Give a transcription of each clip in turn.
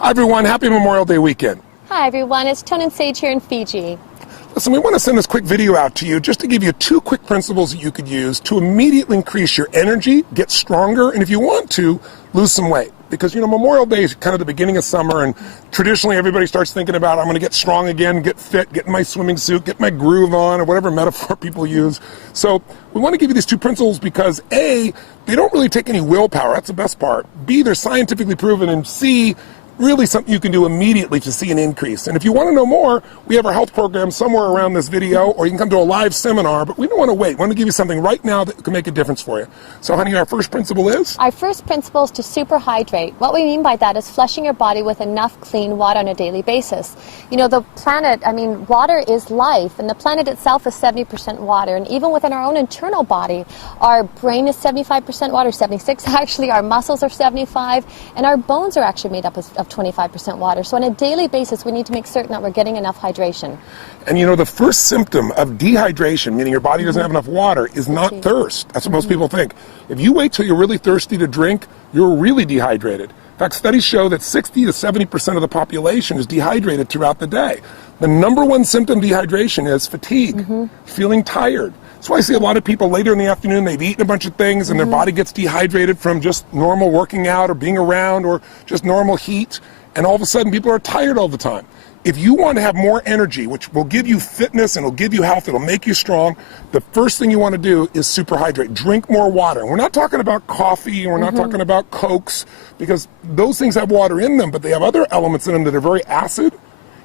Hi everyone, happy Memorial Day weekend. Hi everyone, it's Tone and Sage here in Fiji. Listen, we want to send this quick video out to you just to give you 2 quick principles that you could use to immediately increase your energy, get stronger, and if you want to, lose some weight. Because, you know, Memorial Day is kind of the beginning of summer, and traditionally everybody starts thinking about, I'm going to get strong again, get fit, get in my swimming suit, get my groove on, or whatever metaphor people use. So we want to give you these 2 principles because A, they don't really take any willpower, that's the best part. B, they're scientifically proven, and C, really something you can do immediately to see an increase. And if you want to know more, we have our health program somewhere around this video, or you can come to a live seminar, but we don't want to wait. We want to give you something right now that can make a difference for you. So honey, our first principle is? Our first principle is to super hydrate. What we mean by that is flushing your body with enough clean water on a daily basis. You know, the planet, water is life, and the planet itself is 70% water, and even within our own internal body, our brain is 75% water, 76 actually, our muscles are 75, and our bones are actually made up of 25% water. So on a daily basis, we need to make certain that we're getting enough hydration. And you know, the first symptom of dehydration, meaning your body doesn't have enough water, is not thirst. That's what most people think. If you wait till you're really thirsty to drink, you're really dehydrated. In fact, studies show that 60 to 70% of the population is dehydrated throughout the day. The number 1 symptom of dehydration is fatigue, feeling tired. That's why I see a lot of people later in the afternoon, they've eaten a bunch of things and their body gets dehydrated from just normal working out or being around or just normal heat. And all of a sudden people are tired all the time. If you want to have more energy, which will give you fitness and it'll give you health, it'll make you strong, the first thing you want to do is super hydrate. Drink more water. And we're not talking about coffee and we're not talking about Cokes, because those things have water in them, but they have other elements in them that are very acid.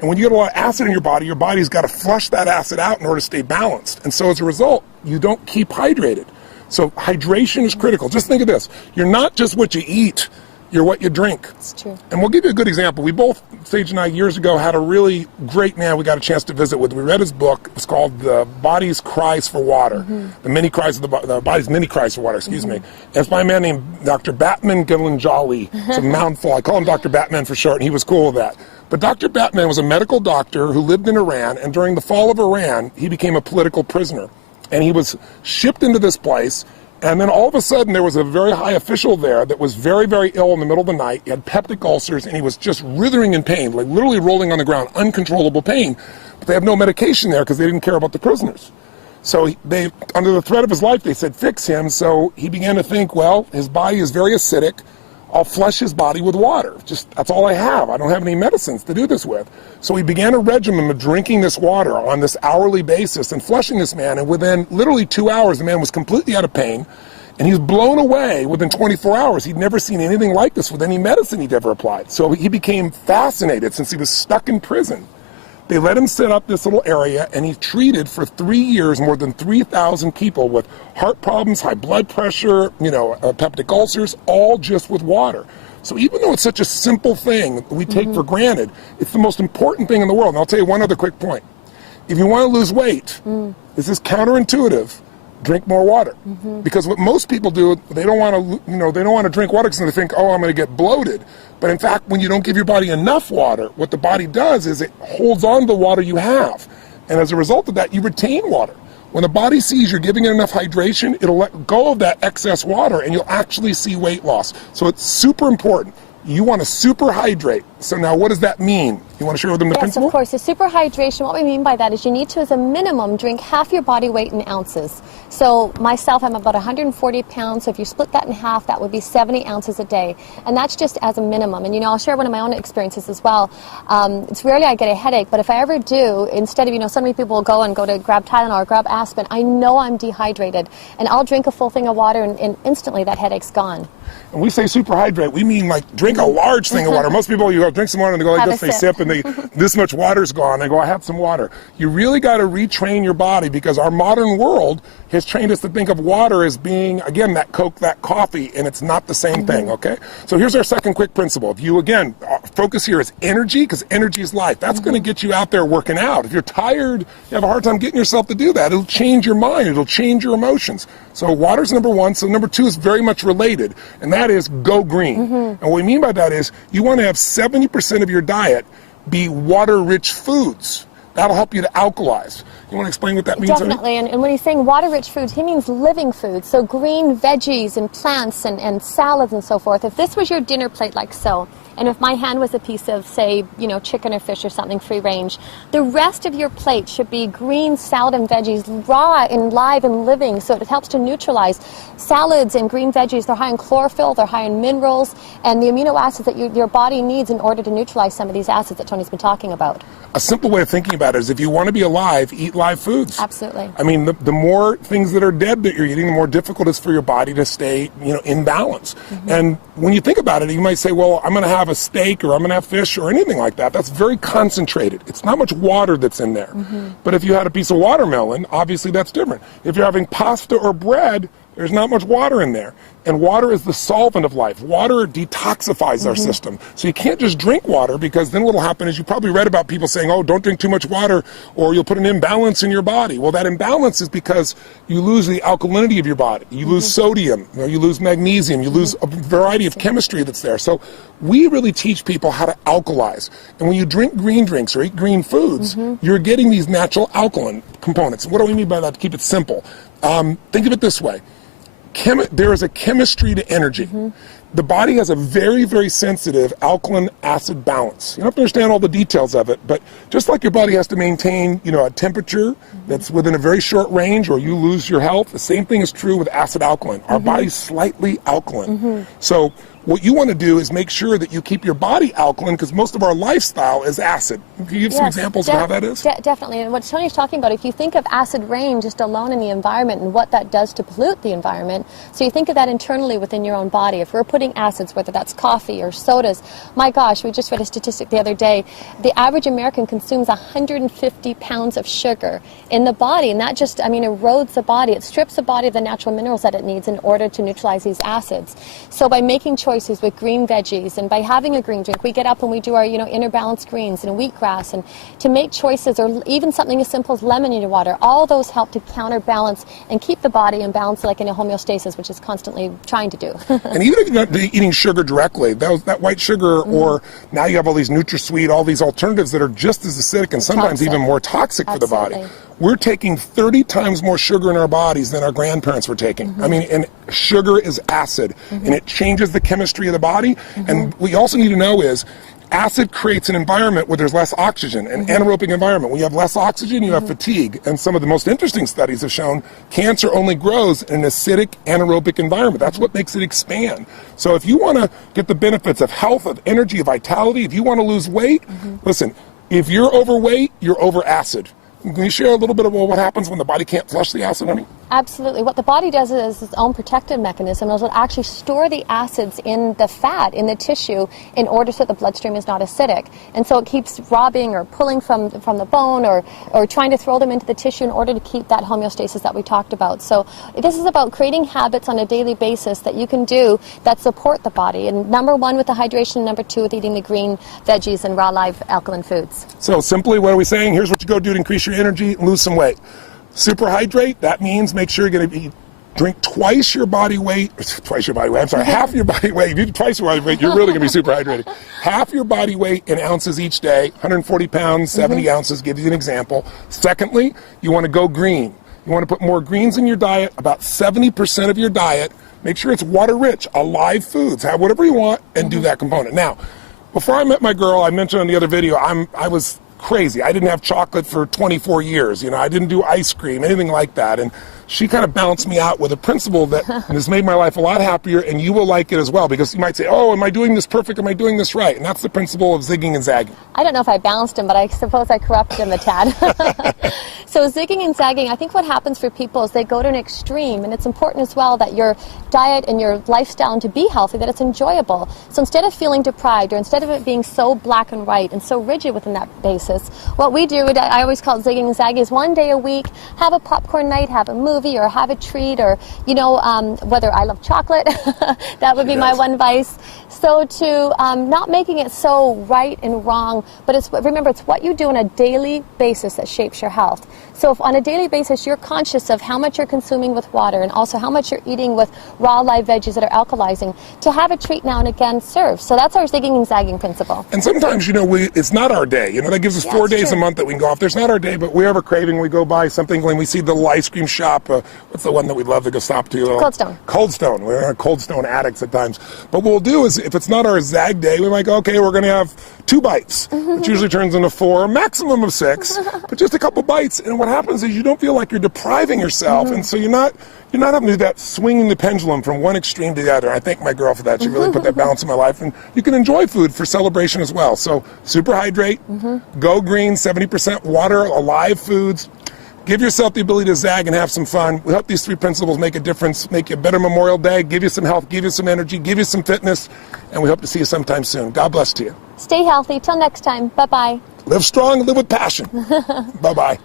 And when you get a lot of acid in your body's got to flush that acid out in order to stay balanced. And so as a result, you don't keep hydrated. So hydration is critical. Just think of this. You're not just what you eat, you're what you drink. It's true. And we'll give you a good example. We both, Sage and I, years ago, had a really great man we got a chance to visit with. We read his book. It's called The Body's Cries for Water. The Body's Many Cries for Water, excuse me. And it's by a man named Dr. Batman Gilanjali. It's a mouthful. I call him Dr. Batman for short, and he was cool with that. But Dr. Batman was a medical doctor who lived in Iran, and during the fall of Iran, he became a political prisoner. And he was shipped into this place, and then all of a sudden there was a very high official there that was very, very ill in the middle of the night. He had peptic ulcers, and he was just writhing in pain, like literally rolling on the ground, uncontrollable pain. But they have no medication there because they didn't care about the prisoners. So they, under the threat of his life, they said, fix him. So he began to think, well, his body is very acidic. I'll flush his body with water. That's all I have. I don't have any medicines to do this with. So he began a regimen of drinking this water on this hourly basis and flushing this man. And within literally 2 hours, the man was completely out of pain. And he was blown away within 24 hours. He'd never seen anything like this with any medicine he'd ever applied. So he became fascinated since he was stuck in prison. They let him set up this little area, and he treated for 3 years more than 3,000 people with heart problems, high blood pressure, peptic ulcers, all just with water. So even though it's such a simple thing that we take for granted, it's the most important thing in the world. And I'll tell you one other quick point. If you want to lose weight, this is counterintuitive. Drink more water, because what most people do, they don't want to drink water because they think, oh, I'm going to get bloated. But in fact, when you don't give your body enough water, what the body does is it holds on to the water you have, and as a result of that, you retain water. When the body sees you're giving it enough hydration, it'll let go of that excess water, and you'll actually see weight loss. So it's super important. You want to super hydrate. So now what does that mean? You want to share with them the principle? Yes, of course. The super hydration, what we mean by that is you need to, as a minimum, drink half your body weight in ounces. So myself, I'm about 140 pounds. So if you split that in half, that would be 70 ounces a day. And that's just as a minimum. And, I'll share one of my own experiences as well. It's rarely I get a headache, but if I ever do, instead of, so many people will go to grab Tylenol or grab aspirin, I know I'm dehydrated. And I'll drink a full thing of water, and instantly that headache's gone. And we say super hydrate, we mean like drink a large thing of water. Most people, you go drink some water and they go like this, they sip and this much water's gone. They go, I had some water. You really got to retrain your body, because our modern world has trained us to think of water as being, again, that Coke, that coffee, and it's not the same thing, okay? So here's our second quick principle. If you, again, focus here is energy, because energy is life. That's going to get you out there working out. If you're tired, you have a hard time getting yourself to do that. It'll change your mind. It'll change your emotions. So water's number 1. So number 2 is very much related, and that is go green. And what we mean by that is you want to have 70% of your diet be water-rich foods. That'll help you to alkalize. You want to explain what that means? Definitely, and when he's saying water-rich foods, he means living foods, so green veggies and plants and salads and so forth. If this was your dinner plate like so, and if my hand was a piece of, say, chicken or fish or something free range, the rest of your plate should be green salad and veggies, raw and live and living, so it helps to neutralize. Salads and green veggies, they're high in chlorophyll, they're high in minerals, and the amino acids that your body needs in order to neutralize some of these acids that Tony's been talking about. A simple way of thinking about it is if you want to be alive, eat live foods. Absolutely. I mean, the more things that are dead that you're eating, the more difficult it is for your body to stay, in balance. And when you think about it, you might say, well, I'm going to have a steak or I'm going to have fish or anything like that. That's very concentrated. It's not much water that's in there. But if you had a piece of watermelon, obviously that's different. If you're having pasta or bread, there's not much water in there. And water is the solvent of life. Water detoxifies our system. So you can't just drink water, because then what will happen is you probably read about people saying, oh, don't drink too much water or you'll put an imbalance in your body. Well, that imbalance is because you lose the alkalinity of your body. You lose sodium, you lose magnesium, you lose a variety of chemistry that's there. So we really teach people how to alkalize. And when you drink green drinks or eat green foods, you're getting these natural alkaline components. What do we mean by that, to keep it simple? Think of it this way. There is a chemistry to energy. The body has a very, very sensitive alkaline acid balance. You don't have to understand all the details of it, but just like your body has to maintain, a temperature that's within a very short range or you lose your health, the same thing is true with acid alkaline. Our body's slightly alkaline. So what you want to do is make sure that you keep your body alkaline, because most of our lifestyle is acid. Can you give some examples of how that is? Definitely. And what Tony's talking about, if you think of acid rain just alone in the environment and what that does to pollute the environment, so you think of that internally within your own body. If we're putting acids, whether that's coffee or sodas, my gosh, we just read a statistic the other day, the average American consumes 150 pounds of sugar in the body, and that just, erodes the body. It strips the body of the natural minerals that it needs in order to neutralize these acids. So by making choices with green veggies and by having a green drink, we get up and we do our inner balanced greens and wheatgrass, and to make choices, or even something as simple as lemon in your water, all those help to counterbalance and keep the body in balance, like in a homeostasis, which is constantly trying to do. And even if you're not eating sugar directly, that white sugar, or now you have all these NutraSweet, all these alternatives that are just as acidic and sometimes even more toxic for the body. We're taking 30 times more sugar in our bodies than our grandparents were taking. And sugar is acid, and it changes the chemistry of the body. And what you also need to know is acid creates an environment where there's less oxygen, an anaerobic environment. When you have less oxygen, you have fatigue. And some of the most interesting studies have shown cancer only grows in an acidic anaerobic environment. That's what makes it expand. So if you want to get the benefits of health, of energy, of vitality, if you want to lose weight, listen, if you're overweight, you're over acid. Can you share a little bit about what happens when the body can't flush the acid, honey? Absolutely. What the body does is its own protective mechanism. It'll actually store the acids in the fat, in the tissue, in order so that the bloodstream is not acidic. And so it keeps robbing or pulling from the bone, or trying to throw them into the tissue in order to keep that homeostasis that we talked about. So this is about creating habits on a daily basis that you can do that support the body. And number one with the hydration, number two with eating the green veggies and raw live alkaline foods. So simply, what are we saying? Here's what you go do to increase your energy and lose some weight. Superhydrate, that means make sure you're going to drink half your body weight. If you do twice your body weight, you're really going to be super hydrated. Half your body weight in ounces each day, 140 pounds, 70 ounces, give you an example. Secondly, you want to go green. You want to put more greens in your diet, about 70% of your diet. Make sure it's water rich, alive foods. Have whatever you want and do that component. Now, before I met my girl, I mentioned on the other video, I was crazy. I didn't have chocolate for 24 years. I didn't do ice cream, anything like that. And she kind of balanced me out with a principle that has made my life a lot happier, and you will like it as well, because you might say, oh, am I doing this perfect? Am I doing this right? And that's the principle of zigging and zagging. I don't know if I balanced him, but I suppose I corrupted him a tad. So zigging and zagging, I think what happens for people is they go to an extreme, and it's important as well that your diet and your lifestyle, and to be healthy, that it's enjoyable. So instead of feeling deprived, or instead of it being so black and white and so rigid within that basis, what we do, I always call it zigging and zagging, is one day a week, have a popcorn night, have a movie, movie or have a treat, or, you know, whether I love chocolate, that would be my one vice. So to not making it so right and wrong, but remember, it's what you do on a daily basis that shapes your health. So if on a daily basis you're conscious of how much you're consuming with water and also how much you're eating with raw live veggies that are alkalizing, to have a treat now and again serves. So that's our zigging and zagging principle. And sometimes, you know, it's not our day. You know, that gives us 4 days true. a month that we can go off. There's not our day, but we have a craving. We go buy something when we see the little ice cream shop. What's the one that we'd love to go stop to? Cold Stone. Cold Stone. We're Cold Stone addicts at times. But what we'll do is, if it's not our zag day, we might go, okay, we're going to have 2 bites, which usually turns into 4, maximum of 6, but just a couple bites. And what happens is you don't feel like you're depriving yourself, and so you're not having to do that swinging the pendulum from one extreme to the other. I thank my girl for that. She really put that balance in my life. And you can enjoy food for celebration as well. So super hydrate, go green, 70% water, alive foods. Give yourself the ability to zag and have some fun. We hope these 3 principles make a difference, make you a better Memorial Day, give you some health, give you some energy, give you some fitness, and we hope to see you sometime soon. God bless to you. Stay healthy. Till next time. Bye-bye. Live strong, live with passion. Bye-bye.